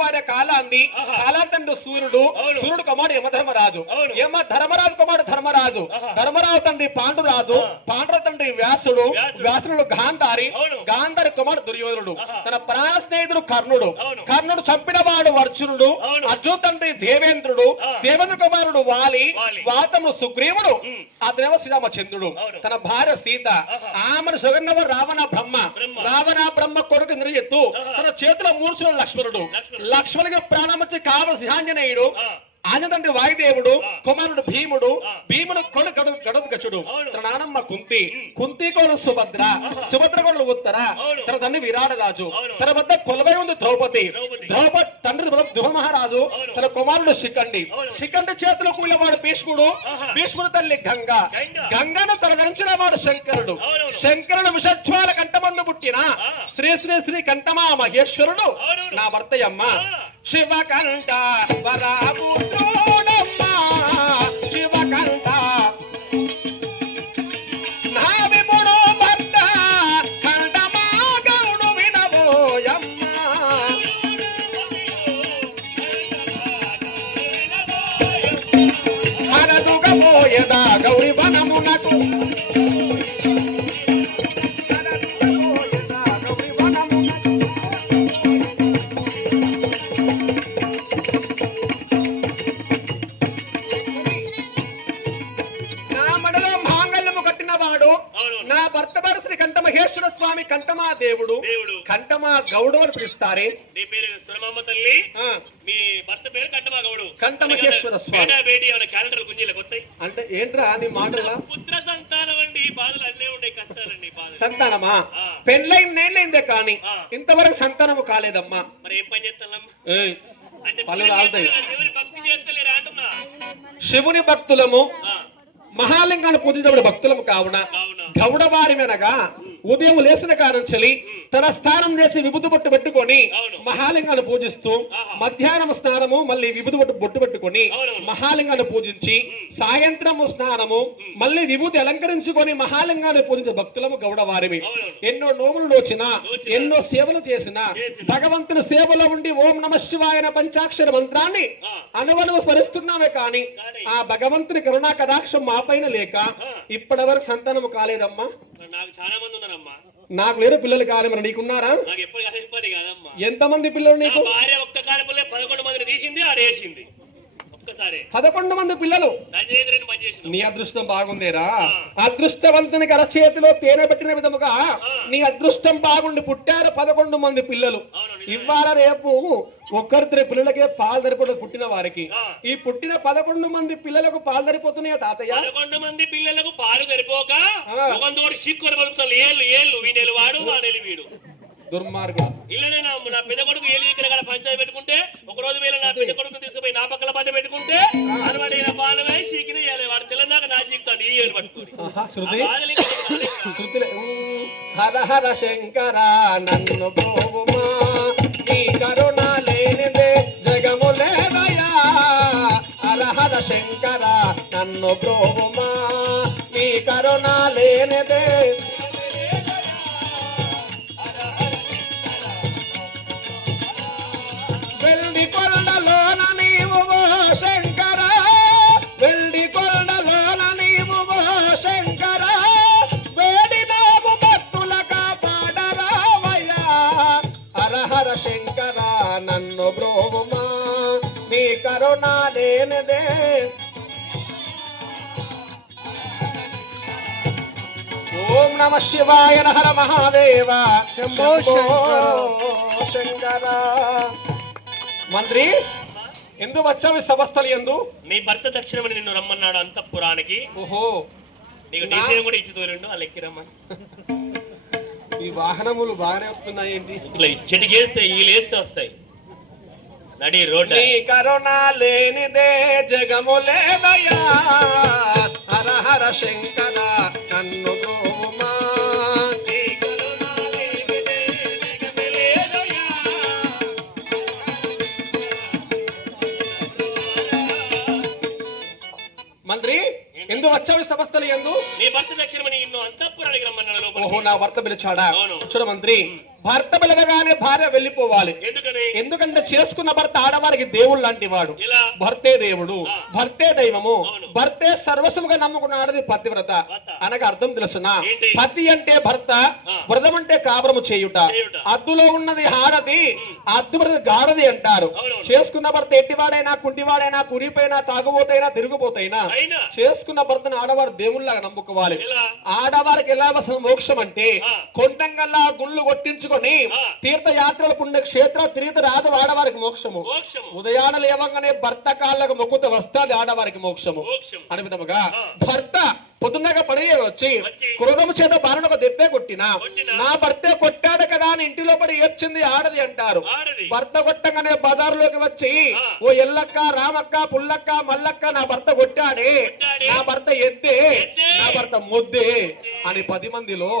భార్య కాలాంది, కాలాంతండు సూర్యుడు, సూర్యుడు కుమారుడు యమధర్మరాజు, యమధర్మరాజు కుమారుడు ధర్మరాజు, ధర్మరాజు తండ్రి పాండురాజు, పాండురాజు తండ్రి వ్యాసుడు, వ్యాసుడు గాంధారి, గాంధారి కుమారుడు దుర్యోధనుడు, తన ప్రాణ స్నేహితుడు కర్ణుడు, కర్ణుడు చంపిన వాడు అర్జునుడు, అర్జును తండ్రి దేవేంద్రుడు, దేవేంద్ర కుమారుడు వాలి, వాతముడు సుగ్రీవుడు, అతనేమో శ్రీరామచంద్రుడు, తన భార్య సీత, ఆమెను సుగన్నవ రావణ బ్రహ్మ, రావణ బ్రహ్మ కొడుకు ఇంద్రజిత్తు, తన చేతిలో మూర్చుడు లక్ష్మణుడు, లక్ష్మణుడికి ప్రాణమచ్చి కావలసి ఆంజనేయుడు, ఆంజనేయుడు వాయుదేవుడు, కుమారుడు భీముడు, భీముడు కొడుకు గడుగచుడు, తన నానమ్మ కుంతి, కుంతి కోడు సుభద్ర, సుభద్ర కోడు ఉత్తర, తన తండ్రి విరాటరాజు, తన వద్ద కొలవై ఉంది ద్రౌపది, ద్రౌపది తండ్రి ధ్రువ మహారాజు, తన కుమారుడు శిఖండి, శిఖండి చేతిలో కూలినవాడు భీష్ముడు, భీష్ముడు తల్లి గంగ, గంగను తన గణించిన వాడు శంకరుడు, శంకరుడు విషజ్వాల కంఠమందు పుట్టిన శ్రీ శ్రీ శ్రీ కంఠమా మహేశ్వరుడు నా భర్తయమ్మ. శివకంఠ వరాపుత్రుడమ్మ, శివకంఠ నా విపుడు భర్త కంఠమా గౌడు వినబోయమ్మ. మరదుగబోయదా గౌరి వనమునకు, స్వామి కంఠమా దేవుడు, కంఠమా గౌడు అని పిలుస్తారే. నీ పేరు సురమమ్మ తల్లి, నీ భర్త పేరు కంఠమా గౌడు, కంఠమహేశ్వర స్వామి. క్యాలెండర్ గుంజీలకు వస్తాయి అంటే ఏంట్రా నీ మాటలా? పుత్ర సంతానం అండి, బాధలు అన్నీ ఉండే, కష్టాలండి. సంతానమా? పెళ్ళైన నేళ్ళైందే కానీ ఇంతవరకు సంతానము కాలేదమ్మా. మరి ఏం పని చేస్తానమ్మా? పళ్ళు రాలుతాయి. భక్తి చేస్తలేరా అంటున్నా? శివుని భక్తులము, మహాలింగాన్ని పూజించబడే భక్తులము కావున గౌడ వారి వెనగా ఉదయం లేచిన కానుంచి తన స్నానం చేసి విభూతి బొట్టు పెట్టుకొని మహాలింగాన్ని పూజిస్తూ, మధ్యాహ్నం స్నానము మళ్ళీ విభూతి బొట్టు పెట్టుకొని మహాలింగాన్ని పూజించి, సాయంత్రము స్నానము మళ్ళీ విభూతి అలంకరించుకొని మహాలింగాన్ని పూజించే భక్తులము గౌడ వారివి. ఎన్నో నోములు నోచినా, ఎన్నో సేవలు చేసిన భగవంతుని సేవలో ఉండి ఓం నమః శివాయ పంచాక్షర మంత్రాన్ని అనువనువు స్మరిస్తున్నామే కానీ ఆ భగవంతుని కరుణా కటాక్షం మా పైన లేక ఇప్పటి వరకు సంతానము కాలేదమ్మా. నాకు చాలా మంది ఉన్నారమ్మా. నాకు లేరు పిల్లలు కాలే, మరి నీకున్నారా? ఎంతమంది పిల్లలు నీకు? భార్య ఒక్క కాలపుల్లే 11 మందిని తీసింది, ఆడేసింది. 11 మంది పిల్లలు. నీ అదృష్టం బాగుందేరా? అదృష్టవంతునికి అరచేతిలో తేనె పెట్టిన విధముగా నీ అదృష్టం బాగుండి పుట్టారు 11 మంది పిల్లలు. ఇవాళ రేపు ఒక్కరిద్దరి పిల్లలకే పాలు సరిపోతుంది పుట్టిన వారికి. ఈ పుట్టిన 11 మంది పిల్లలకు పాలు సరిపోతున్నాయా తాతయ్య? 11 మంది పిల్లలకు పాలు సరిపోక వీడేలు వాడు వాడేలు వీడు దుర్మార్గం. ఇల్లనే నా పెద్ద కొడుకు ఏలి ఇక్కడ పంచాయతీ పెట్టుకుంటే ఒక రోజు వేళ నా పెద్ద కొడుకు తీసుకుపోయి నా పక్కల పంట పెట్టుకుంటే అరవడి పాలవై చీకిన వాడు తెలంగాణ నా జీవితాన్ని ఈ ఏలు పట్టుకుని హర హర శంకర నన్ను బ్రోవుమా, నీ కరుణ లేనిదే జగము లేదయా. హర హర శంకర నన్ను బ్రోవుమా, నీ కరుణ లేనిదే. వెల్లి కొండలోన నీవు ఓ శంకర, వెల్లి కొండలోన నీవు ఓ శంకర, వేడినాము భక్తుల కాపాడరావయ్యా. హర హర శంకర నన్ను బ్రోవుమా, నీ కరుణ లేనిదే. ఓం నమః శివాయ హర మహాదేవ శంభో శంకర. మంత్రి ఎందు వచ్చావు సభస్థలి ఎందు? నీ భర్త తక్షణమని నిన్ను రమ్మన్నాడు అంతఃపురానికి. ఓహో, నీకు డీజే కూడా ఇచ్చి తోలిండు, వాళ్ళు ఎక్కిరమ్మని. ఈ వాహనములు బాగానే వస్తున్నాయి ఏంటి? ఇట్లా చెటికేస్తే వీళ్ళేస్తే వస్తాయి. నడి రోడ్. నీ కరుణ లేనిదే జగము లేదయా. హర హర శంకర నన్ను బ్రోవుమా, నీ కరుణ లేనిదే జగము లేదయా. మంత్రి ఎందు వచ్చావు సభస్థలి ఎందు? నీ భర్త దక్షిణమని నిన్ను అంతఃపురానికి రమ్మన్నాడు లోపల. ఓహో, నా భర్త పిలిచాడా? చూడ మంత్రి, భర్త పిలవగానే భార్య వెళ్ళిపోవాలి. ఎందుకని? ఎందుకని ఎందుకంటే చేసుకున్న భర్త ఆడవారికి దేవుడు లాంటి వాడు. ఇలా భర్తే దేవుడు, భర్తే దైవము, అవును. భర్తే సర్వస్వముగా నమ్ముకున్న ఆడది పతివ్రత అనగా అర్థం తెలుసునా? ఏంటి? పతి అంటే భర్త, వ్రతం అంటే కాపురము చేయుట. అద్దులో ఉన్నది ఆడది, అద్దు గాడది అంటారు. అవును. చేసుకున్న భర్త ఎట్టివాడైనా, కుంటివాడైనా, కురిపోయినా, తాగుబోతైనా, తిరుగుబోతైనా అయినా చేసుకున్న భర్తను ఆడవారు దేవుళ్ళగా నమ్ముకోవాలి. ఇలా ఆడవారికి ఎలా వస్తుంది మోక్షం అంటే ఆ. కొండంగల్లా గుళ్ళు కొట్టించుకొని ఆ. తీర్థయాత్రలు పుణ్య క్షేత్రాలు తిరిగితే రాదు ఆడవారికి మోక్షము. మోక్షము ఉదయాన లేవంగానే భర్త కాళ్ళకు మొక్కుతూ వస్తాది ఆడవారికి మోక్షము. మోక్షం అని విధముగా ఆ. భర్త పొద్దున్నగా పని వచ్చి వచ్చి క్రోధము చేత బాణకు దెబ్బే కొట్టినా కొట్టినా నా భర్తే కొట్టాడు కదా అని ఇంటిలో పడి ఏడ్చింది ఆడది అంటారు. ఆడది భర్త కొట్టంగానే బజారులోకి వచ్చి ఆ. ఓ ఎల్లక్క, రామక్క, పుల్లక్క, మల్లక్క నా భర్త కొట్టాడే, నా భర్త ఎద్దే, నా భర్త ముద్దే అని 10 మందిలో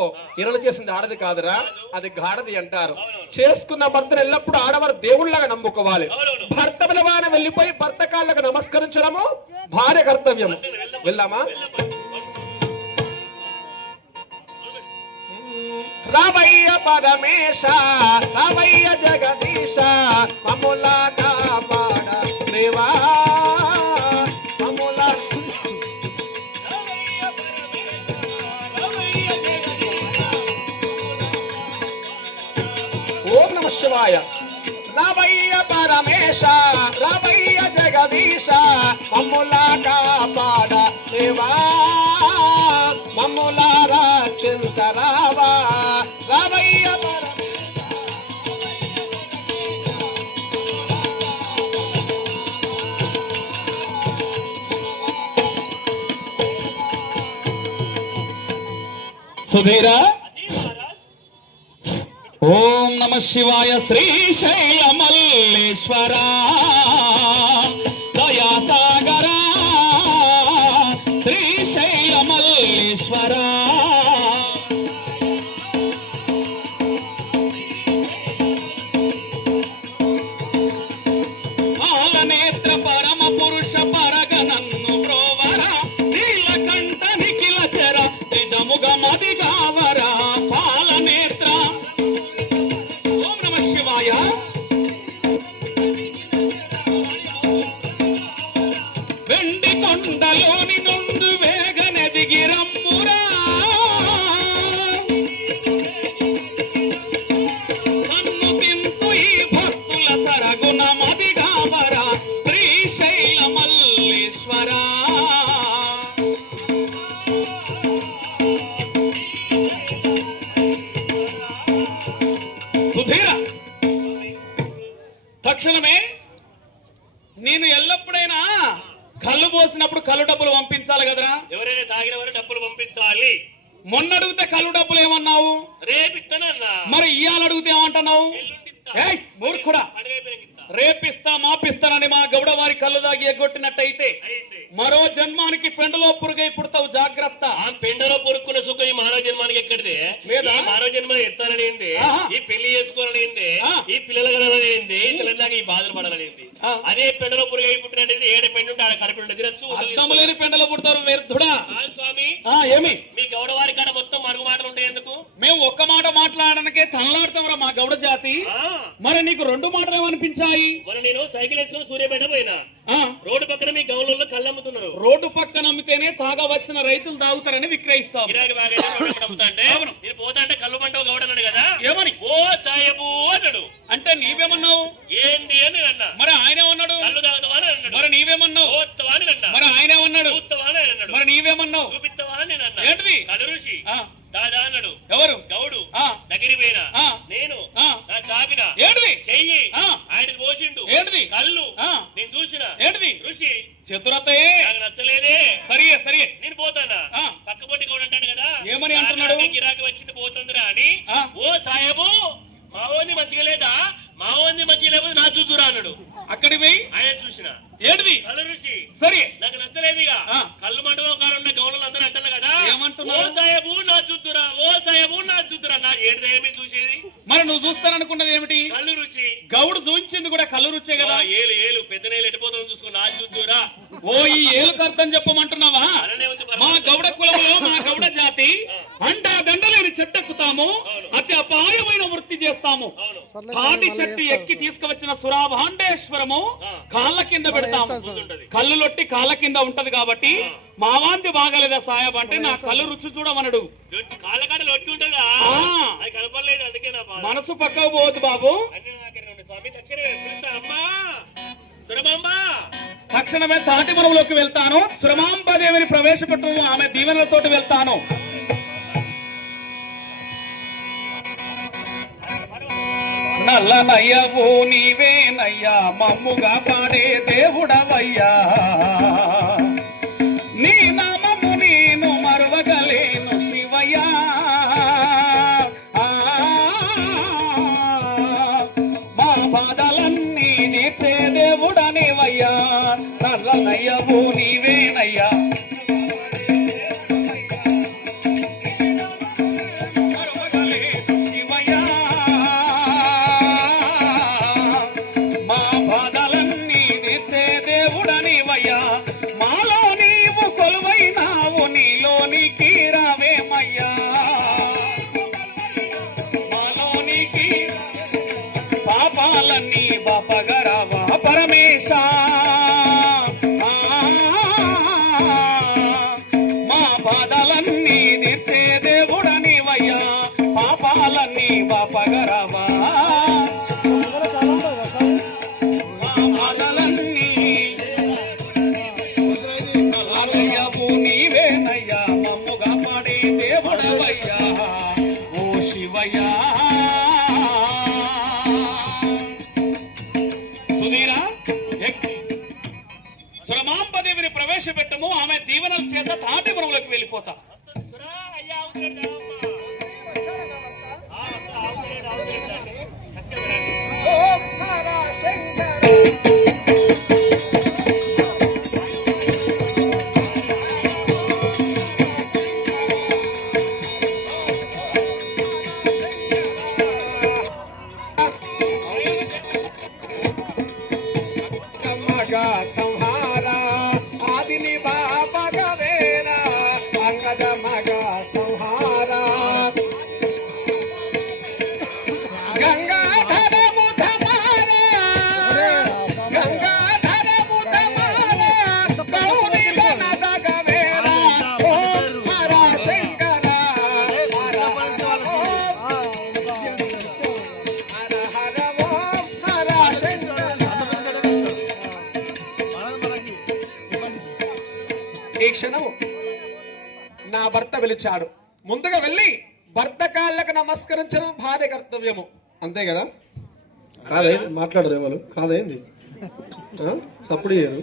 ఇరలు చేసింది ఆడది కాదురా, అది గాడది అంటారు. చేసుకున్న భర్తను ఎల్లప్పుడూ ఆడవారు దేవుళ్ళగా నమ్ముకోవాలి. అవునవును. భర్త పిలవాన వెళ్ళిపోయి భర్త కాళ్ళకు నమస్కరించడము భార్య కర్తవ్యము. వెళ్దామా? రావయ్య పరమేశ, రావయ్య జగదీశ, మమ్ముల కాపాడ దేవా, మమ్ముల ఓం నమః శివాయ. రావయ్య పరమేశ, రావయ్య జగదీశ, మమ్ముల కాపాడ దేవా, మమ్ముల రక్షించరావా, రావయ్య పరమేశ. సుధీరా, ఓం నమ శివాయ. శ్రీశైల మల్లేశ్వర దయాసాగర, శ్రీశైల మల్లేశ్వర పాలనేత్ర పరమ పురుష పరగ నన్ను బ్రోవర, నీలకంఠ నిఖిల చర నిజముగ మది గావర, పాలనేత్ర. ఓం నమ శివాయ. వెండి కొండలోని నుండి వేగనెదిగి రమ్మురా, సన్నుతింతు ఈ భక్తుల సరగుణ మది గావర, శ్రీశైల మల్లేశ్వర. సుధీర, తక్షణమే నేను ఎల్లప్పుడైనా కళ్ళు పోసినప్పుడు కళ్ళు డబ్బులు పంపించాలి కదరా. ఎవరైనా తాగిన వారు డబ్బులు పంపించాలి. మొన్న అడిగితే కళ్ళు డబ్బులు ఏమన్నావు, రేపిస్తానన్నా మరి ఇయ్యాల అడిగితే ఏమంటున్నావు? ఏయ్ మూర్ఖుడా, రేపిస్తా మాపిస్తానని మా గౌడ వారి కళ్ళు దాగి ఎగ్గొట్టినట్టయితే మరో జన్మానికి పెండలో పురుగై పుడతావు, జాగ్రత్త. ఆ పెండలో పొరుక్కున్న సుఖం ఈ మానవ జన్మానికి ఎక్కడిదే? లేదా? ఈ మానవ జన్మ ఎత్తాలనేంది, ఆహా. ఈ పెళ్లి చేసుకోవాలనేంది, ఆ. ఈ పిల్లలు కనాలనేంది, తెలంగాణ ఈ బాధలు పడాలనేది. ఆ. అదే పెండలో పురుగై పుట్టినట్టు ఏడు పెండు ఉంటే ఆడ కడుపులు తిరచ్చు. అర్థం లేని పెండలో పుడతారు వ్యర్థుడా. స్వామి, ఏమి మీ గౌడ వారి కాడ మొత్తం మరుగు మాటలు ఉంటాయి ఎందుకు? మేము ఒక్క మాట మాట్లాడడానికే తనలాడతాం మా గౌడ జాతి. ఆ, మరి నీకు 2 మాటలు ఏమనిపించాయి? మొన్న నేను సైకిల్ వేసుకుని సూర్యాపేట పోయినా, ఆ, రోడ్డు పక్కన మీ గౌలలో కళ్ళు అమ్ముతున్నారు. రోడ్డు పక్కన అమ్మితేనే తాగా వచ్చిన రైతులు తాగుతారని విక్రయిస్తాం. గిరాకీ బాగా అమ్ముతాంటే అవును. నేను పోతా అంటే కళ్ళు పంట గౌడ అన్నాడు కదా, ఏమని? ఓ సాయబు అన్నాడు. అంటే నీవేమన్నావు? ఏంది అని అన్నా. మరి ఆయనేమన్నాడు? కళ్ళు తాగుతావా అని అన్నాడు. మరి నీవేమన్నావు? పోతావా అని అన్నా. మరి ఆయనేమన్నాడు? చూస్తావా అని అన్నాడు. మరి నీవేమన్నావు? చూపిస్తావా అని నేను అన్నా. ఏంటిది? కళ్ళు ఋషి ఆ, దాదా అన్నాడు. ఎవరు? గౌడు ఆ, దగ్గరికి పోయినా ఆ. నేను ఆ. నా చాపిన ఏంటిది? చెయ్యి ఆ. ఆయనకు పోసిండు. ఏంటిది? కళ్ళు ఆ. నేను చూసిన ఏంటిది? ఋషి చతురతయే. నాకు నచ్చలేదే. సరియే సరియే. నేను పోతానా ఆ. పక్క పొట్టి గౌడు అంటాడు కదా, ఏమని అంటున్నాడు? నాకు గిరాకీ వచ్చింది పోతుందిరా అని. ఆ. ఓ సాయబు మావోంది మంచిగా లేదా, మావోంది మంచిగా లేకపోతే నా చూద్దురా అన్నాడు. అక్కడికి పోయి ఆయన చూసిన ఏంటిది? కళ్ళు ఋషి సరే. నాకు నచ్చలేదుగా. ఆ. కళ్ళు మంటలో కారున్న గౌడలు అందరూ అంటారు కదా, ఏమంటున్నారు? ఓ సాయబు నా చూద్దురా, ఓ సాయబు నా చూద్దురా. నా ఏమి చూసేది? మరి నువ్వు చూస్తాననుకున్నది ఏమిటి? కళ్ళు రుచి. గౌడు చూపించింది కూడా కళ్ళు రుచే కదా. ఏలు ఏలు పెద్ద నేలు ఎట్టిపోతాం చూసుకో, నా చూద్దురా. ఓ ఈ ఏలుకు అర్థం చెప్పమంటున్నావా? అలానే ఉంది మా పరమాత్మ. గౌడ కులంలో మా గౌడ జాతి అండా దండలేని చెట్టెక్కుతాము, అతి అపాయమైన వృత్తి చేస్తాము. అవును. తాటి చెట్టు ఎక్కి తీసుకువచ్చిన సురాభాండేశ్వరము కాళ్ళ కింద పెడతాము. కళ్ళు లొట్టి కాళ్ళ కింద ఉంటది కాబట్టి మావాంతి బాగలేదా సాయబ్ అంటే నా కళ్ళు రుచి చూడమనడు. కాళ్ళ కాడ లొట్టి ఉంటుందా? అది కనపడలేదు, అందుకే నా బాధ. మనసు పక్కకు పోవద్దు బాబు. స్వామి అమ్మా సురమాంబ, తక్షణమే తాటిమరంలోకి వెళ్తాను. సురమాంబాదేవిని ప్రవేశపెట్టు, ఆమె దీవెనలతోటి వెళ్తాను. నల్లనయ్యవు నీవేనయ్యా, మమ్ముగా పాడే దేవుడవయ్యా. నీ నామము నేను మరువగలేను శివయ్యా. మా బాధలన్నీ తీర్చే దేవుడనివయ్యా. నల్లనయ్యవు నీవేనయ్యా, పాపాలన్నీ బాపగరావా పరమేశ. మా బాధలన్నీ తీర్చే దేవుడనివయ్యా. పాపాలన్నీ బాపగరావా. మా బాధలన్నీ నల్లనయ్యవు నీవేనయ్యా, మమ్ముగా పాడే దేవుడవయ్యా. ఓ శివయ్యా. సురమాంబదేవిని ప్రవేశపెట్టము, ఆమె దీవెనల చేత తాటిపురంలోకి వెళ్ళిపోతా. ఈ క్షణము నా భర్త పిలిచాడు. ముందుగా వెళ్ళి భర్త కాళ్ళకు నమస్కరించడం భార్య కర్తవ్యము, అంతే కదా? కాదేంది మాట్లాడరు ఎవరు? కాదేంది సప్పుడు చేయరు?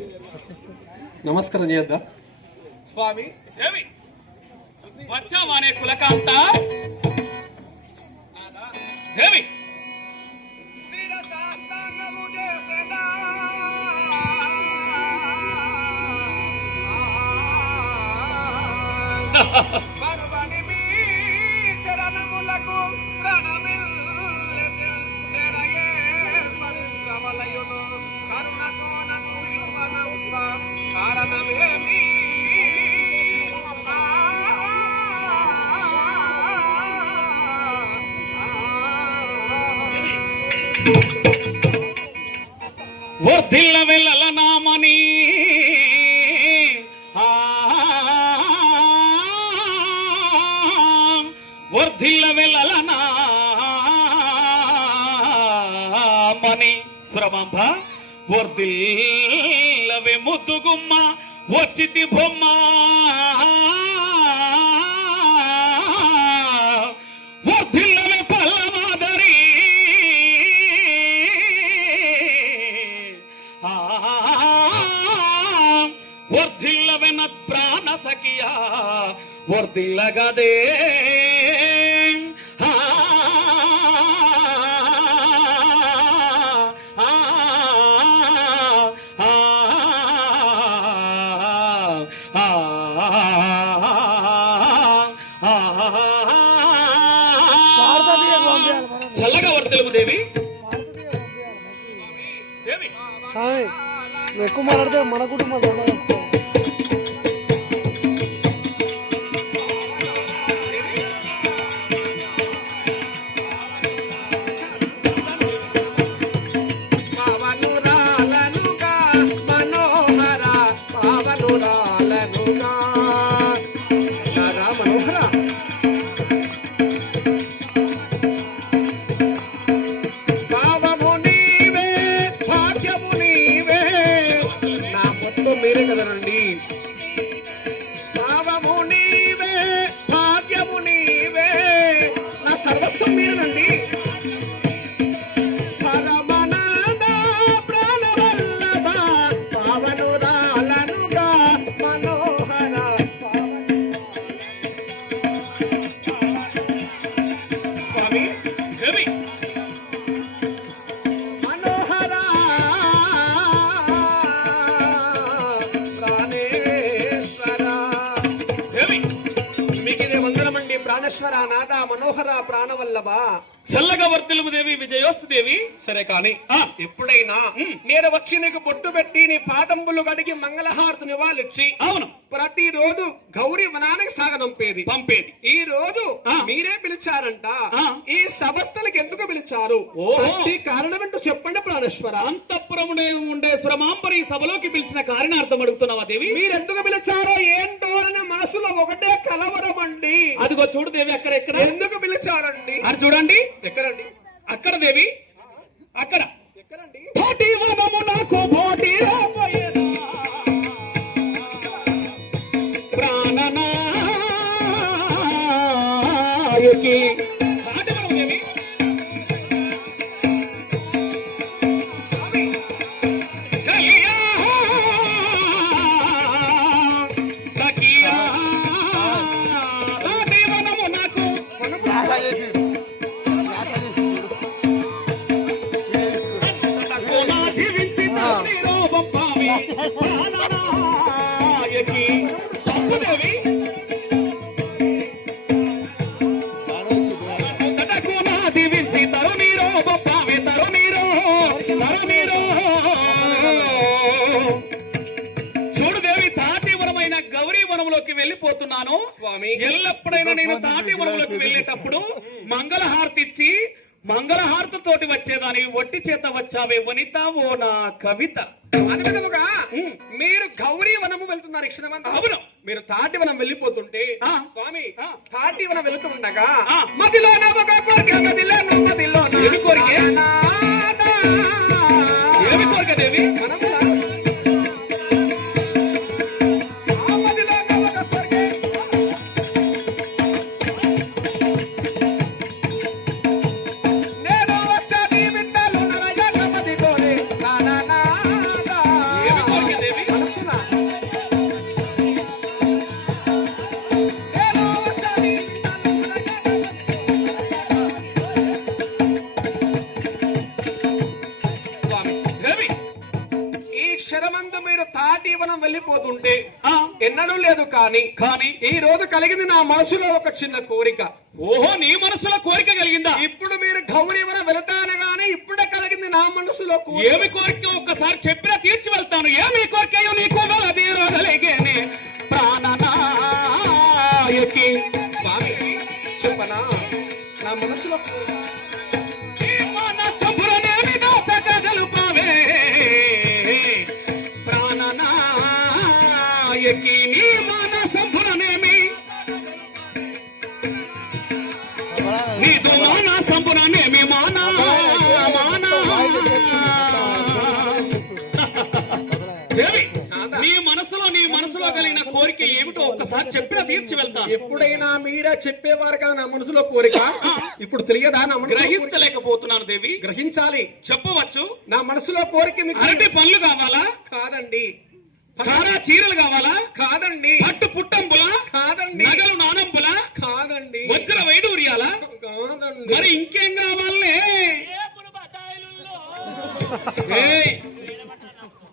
నమస్కారం చేద్దా స్వామి. దేవి వచ్చావానే కులకాంత దేవి. వర్ధిల్ల వెళ్ళల నామని వర్ధిల్ల వెళ్ళల నామని సురమాంబ. వర్ధిల్లవే ముద్దుగుమ్మ వచ్చితి బొమ్మ. వర్ధిల్లవే పల్లమాదరి. వర్ధిల్లవే నత్ ప్రాణ సఖియా. వర్ధిల్లగదే చల్లగా వర్ధిల్లు దేవి. ఎక్కువ మాట్లాడితే మన కుటుంబం మనోహర ప్రాణవల్లభ చల్లగా వర్తిల్లుము దేవి విజయోస్తు దేవి. సరే కాని ఎప్పుడైనా నేను వచ్చి నీకు బొట్టు పెట్టి నీ పాదంబులు గడిగి మంగళహారతి నివాళిచ్చి అవును ప్రతిరోజు గౌరీ వనానికి సాగనంపేది పంపేది. ఈ రోజు మీరే పిలిచారంట. ఈ సభస్థలకి ఎందుకు పిలిచారు? ఓహో. ఈ కారణం ఏంటో చెప్పండి ప్రాణేశ్వర. అంతఃపురమునే ఉండే సురమాంబరి సభలోకి పిలిచిన కారణార్థం అడుగుతున్నావా దేవి? మీరెందుకు పిలిచారో ఏంటో అని మనసులో ఒకటే కలవరం అండి. అదిగో చూడు దేవి అక్కడ ఎక్కడ ఎందుకు పిలిచారండి? అది చూడండి ఎక్కడండి? అక్కడ దేవి అక్కడ ఎక్కడండి? పోటీ వనము నాకు పోటీ ప్రాణనాయకి పాటి వనము దేవి. సఖియా, సఖియా, పాటి వనము నాకు దీవించి తరుణి రూపం పావి ప్రాణనాయకి పంపుదేవి. తటకునా దీవించి తరుణి రూపం పావి తరుణిరో. చూడు దేవి తాటివనమైన గౌరీ వనములోకి వెళ్ళిపోతున్నాను స్వామి. ఎల్లప్పుడైనా నేను తాటివనములోకి వెళ్ళేటప్పుడు మంగళహారతి ఇచ్చి మంగళహారతితోటి వచ్చేదాని ఒట్టి చేత వచ్చావే వనిత ఓ నా కవిత. అదేవిధముగా మీరు గౌరీ వనము వెళ్తున్నారు ఇక్షణమంతా. అవును. మీరు తాటి వనం వెళ్ళిపోతుంటే స్వామి తాటి వనం వెళ్తుండగా ఆ. మదిలో ఒక కోరిక మదిలో ఏమి కోరిక? ఏమి కోరిక దేవి? ఏమి కోరిక దేవి? స్వామి దేవి ఈ క్షరమందు మీరు తాటి వనం వెళ్ళిపోతుంటే ఎన్నడూ లేదు కానీ ఈ రోజు కలిగింది నా మనసులో ఒక చిన్న కోరిక. ఓహో నీ మనసులో కోరిక కలిగిందా? ఇప్పుడు మీరు గౌరీ వనం వెళతాను గానీ ఇప్పుడే కలిగింది నా మనసులో కోరిక. ఏమి కోరిక ఒక్కసారి చెప్పినా తీర్చి వెళ్తాను. ఏమి కోరికయో నీకు వెలదీరగలిగేనే ప్రాణనాయకి. స్వామి చెప్పనా నా మనసులో ఈ మనసంబురనేమి దాచగలుపావే ప్రాణనాయకి. నీ మనసంబురనేమి నీతో మాన సంబురనేమి మానా మానా. దేవి నీ మనసులో కలిగిన కోరిక ఏమిటో ఒక్కసారి చెప్పినా తీర్చి వెళ్తాను. ఎప్పుడైనా మీరే చెప్పేవారు కదా నా మనసులో కోరిక. ఇప్పుడు తెలియదా నా మనసులో కోరిక? గ్రహించలేకపోతున్నాను దేవి. గ్రహించాలి. చెప్పవచ్చు. నా మనసులో కోరిక మీకు అరటి పనులు కావాలా? కాదండి. సారా చీరలు కావాలా? కాదండి. పట్టు పుట్టంబులా? కాదండి. నగలు నానంబులా? కాదండి. వజ్ర వైడూర్యాలా? కాదండి. మరి ఇంకేం కావాలే? ఏయ్,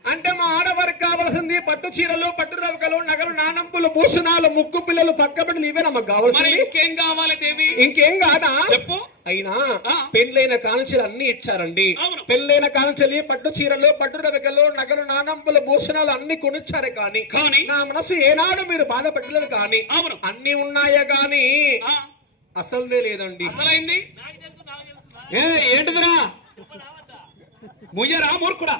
అంటే మా ఆడవారికి కావలసింది పట్టు చీరలు పట్టు రవకలు నగలు నానంపులు భూషణాలు ముక్కు పిల్లలు పక్క బిడ్డలు ఇవే నమ్మకు మరి కావాల్సింది. ఇంకేం కావాలి దేవి? ఇంకేం కాదా? చెప్పు. అయినా ఆ. పెళ్ళైన కానుచీలు అన్ని ఇచ్చారండి. అవును. పెళ్ళైన కానుచలి పట్టు చీరలు పట్టు రవికలు నగలు నానంపులు భూషణాలు అన్ని కొనిచ్చారు కానీ నా మనసు ఏనాడు మీరు బాధపెట్టలేదు కానీ అవును. అన్ని ఉన్నాయా గాని ఆ, అసలుదే లేదండి. అసలైంది ఏంటిదిరా? ముయ్యరా మూర్ఖుడా?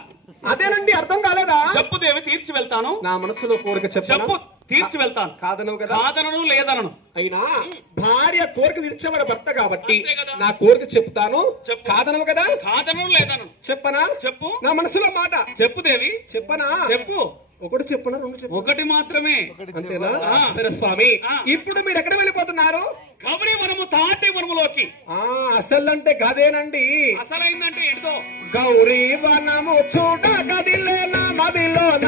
అదేనండి అర్థం కాలేదా? చెప్పు దేవి తీర్చి వెళ్తాను. నా మనసులో కోరిక చెప్పు చెప్పు. తీర్చి వెళ్తాను. కాదనవు కదా? కాదనను లేదనను. అయినా భార్య కోరిక తీర్చేవాడు భర్త కాబట్టి అంతే కదా. నా కోరిక చెప్తాను. చెప్పు. కాదనవు కదా? కాదనను లేదనను. చెప్పనా? చెప్పు. నా మనసులో మాట చెప్పు దేవి. చెప్పనా? చెప్పు. ఒకటి చెప్పనా రెండు చెప్పు ఒకటి మాత్రమే. అంతేనా? ఆ. సరే స్వామి ఆ. ఇప్పుడు మీరు ఎక్కడ వెళ్ళిపోతున్నారు? కబరి వనము తాటి వనములోకి. అసలంటే గదేనండి. అసలైందంటే ఏంటో? గౌరీ వనము చూడ గదిలేన మదిలోన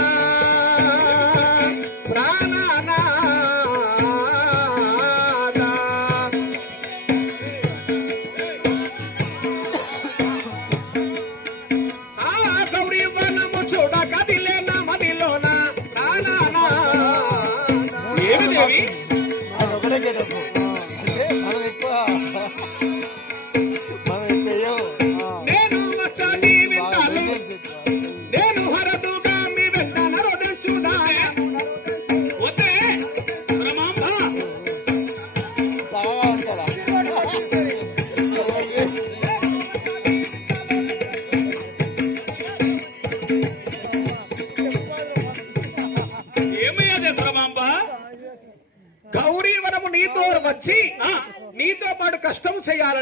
ప్రాణనాదా. గౌరీ వనము చూడ గదిలేన మదిలోన ప్రాణనాదా. ఏమి దేవి? ఒకటే గెటప్. అంటే మనం ఎక్కువ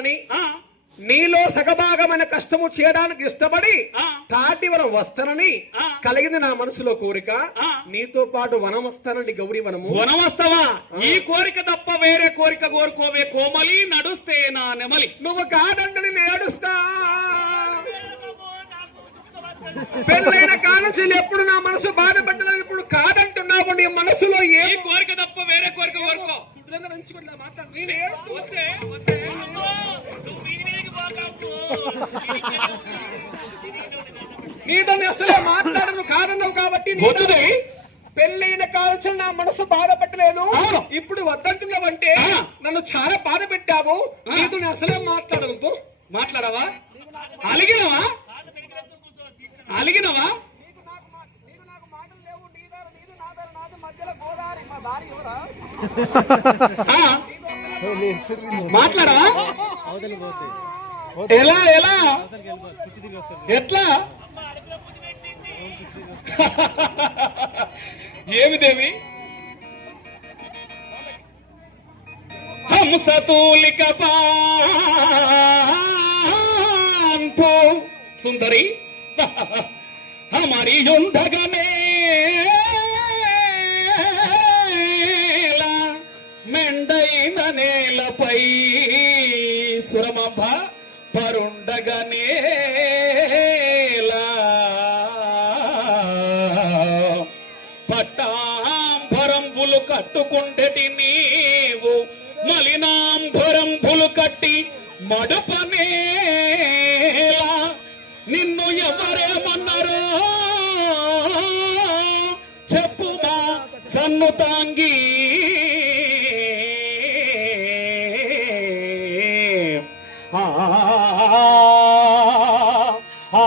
వస్తానని ఆ, నీలో సగభాగమైన కష్టము చేయడానికి ఇష్టపడి ఆ. తాటివనం వస్తానని ఆ. కలిగింది నా మనసులో కోరిక ఆ. నీతో పాటు వనం వస్తానండి గౌరీ వనము వనమస్తవా ఈ కోరిక తప్ప వేరే కోరిక కోరుకోవే కోమలి నడుస్తే నా నెమలి. నువ్వు కాదంటని నేను ఏడుస్తా పెళ్ళైన కానుంచి ఎప్పుడు నా మనసు బాధపడలేదు ఇప్పుడు కాదంటున్నావు నీ మనసులో ఈ ఏ కోరిక తప్ప వేరే కోరిక కోరుకో. నేను ఏడుస్తూ వస్తే వస్తే నువ్వు వీధి మీదకి పోకాకు. నీతో నేను అసలే మాట్లాడను కాదన్నావు కాబట్టి వద్దుదేవి. పెళ్ళైన కాల్చిన నా మనసు బాధపట్టలేదు అవును. ఇప్పుడు వద్దంటున్నావంటే ఆ. నన్ను చాలా బాధ పెట్టావు నీతో నేను అసలే మాట్లాడను పో. మాట్లాడవా? అలిగినవా? అలిగినవా? ఆ, మాట్లాడవా? ఎలా ఎలా ఎట్లా? ఏమి దేవి? हम सतूलिक पान्पो सुंदरी हमारी युंधगने మెండైన నేలపై సురమంభ పరుండగనేలా పట్టాంబరంబులు కట్టుకుంటటి నీవు మలినాంబరంబులు కట్టి మడపనేలా నిన్ను ఎవరేమన్నారో చెప్పుమా సన్నుతాంగి ఆ ఆ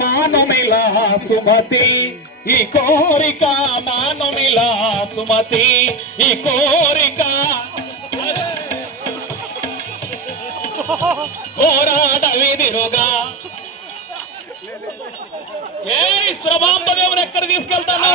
మానమిలా సుమతి ఈ కోరిక మానమిలా సుమతి ఈ కోరిక పోరాడవిదిరుగా ఏ శ్రమాంబదేవుని ఎక్కడ తీసుకెళ్తాను